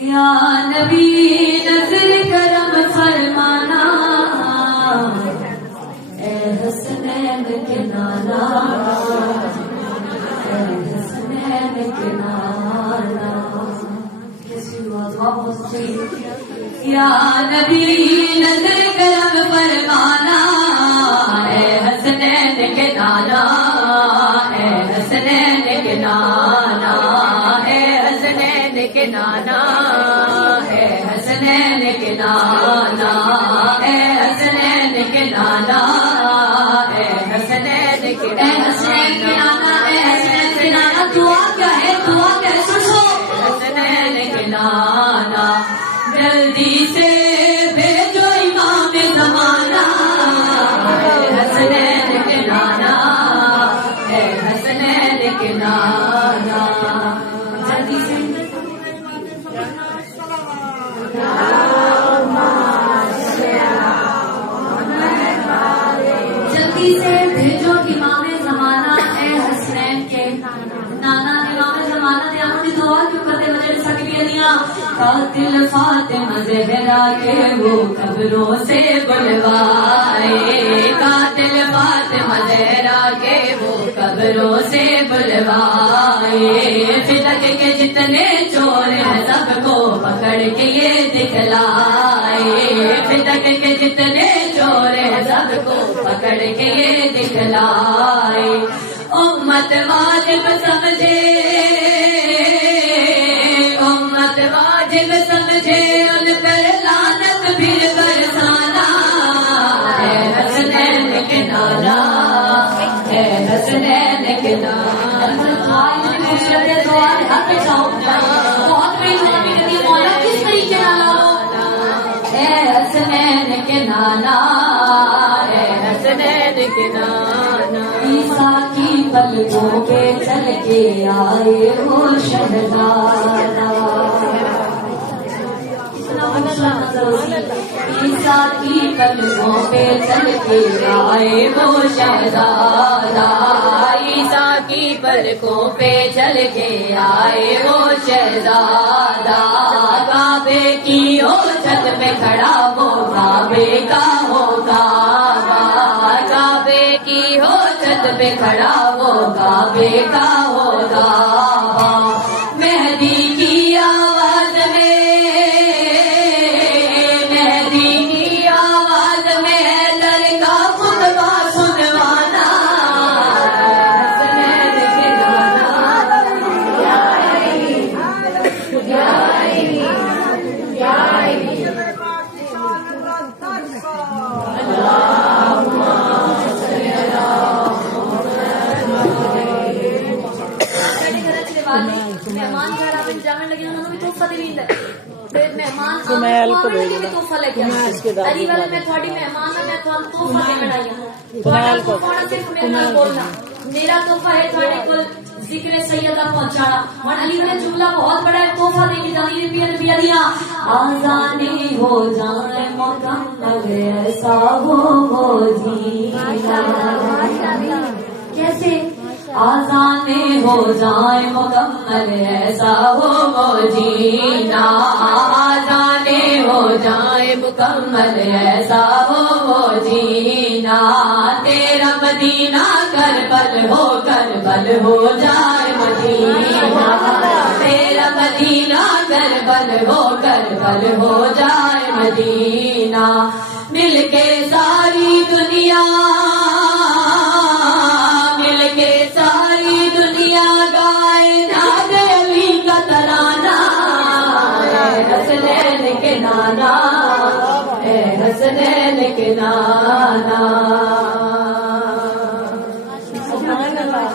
یا نبی نظر کرم فرمانا، اے حسنین کے نانا، اے حسنین کے نانا. یا نبی نظر کرم فرمانا، اے حسنین کے نانا، اے حسنین کے نانا، اے حسنین کے نانا، اے حسنین کے نانا، اے حسنین کے نانا، اے حسنین کے نانا، اے حسنین کے نانا، اے حسنین کے نانا. دعا کیا ہے؟ دعا کیا ہے؟ سنو. حسنین کے نانا جلدی سے بھیجو امام زمانہ، اے حسنین کے نانا، اے حسنین کے نانا. جلدی سے جلدی سے بھیجو امام زمانہ، اے حسنین کے نانا. امام زمانہ نے آپ کی دعا کیوں کرتے؟ مجھے سکتی دیا. قاتل فاطمہ زہرا کے وہ قبروں سے بلوائے، قاتل فاطمہ زہرا کے وہ قبروں سے بلوائے. فدق کے جتنے چور ہیں سب کو پکڑ کے یہ دکھلائے، فدق کے جتنے چور ہیں سب کو پکڑ کے یہ دکھلائے. امت واجب سمجھے، امت واجب سمجھے، ان پر لعنت پھر برسانا. اے حسنین کے نانا، اے حسنین کے نانا. بہت بڑی دعا بھی کرتی مولا، کس طریقے نانا؟ اے حسنین کے نانا، اے حسنین کے نانا. عیسیٰ کی پلکوں پہ چل کے آئے وہ شہزادہ، عیسیٰ کی پلکوں پہ چل کے آئے وہ شہزادہ، عیسیٰ کی پلکوں پہ چل کے آئے وہ شہزادہ. کعبے کی ہو چھت پہ کھڑا وہ کعبے کا ہو کعبہ، کعبے کی ہو چھت پہ کھڑا وہ کعبے کا ہو کعبہ. مہدی کی آواز میں، مہدی کی آواز میں حیدر کا خطبہ سنوانا. حسنین کے نانا، مہمان گھر آپ جامن لگے انہوں نے تحفہ دے دیندا مہمان کو تحفہ لے کے علی والے میں تھوڑی مہمان ہے، میں تھوڑا تحفہ لے کے آئی ہوں. تھوڑا صرف میرے نال بولنا، میرا تحفہ ہے تھوڑے کول ذکر سیدہ پہنچانا. اور علی والے جملہ بہت بڑا ہے، تحفہ دے کے جانی نبی دیا. آزانے ہو جائے مکمل ایسا ہو جینا. کیسے؟ آزانے ہو جائے مکمل ایسا ہو جینا، آزانے ہو جائے مکمل ایسا ہو جینا. تیرا مدینہ کربل ہو جائے مدینہ، تیرا مدینہ کربل ہو جائے مدینہ. مل کے ساری دنیا، مل کے ساری دنیا گائے ناد علی کا ترانہ. اے حسنین کے نانا، اے حسنین کے نانا. سبحان اللہ.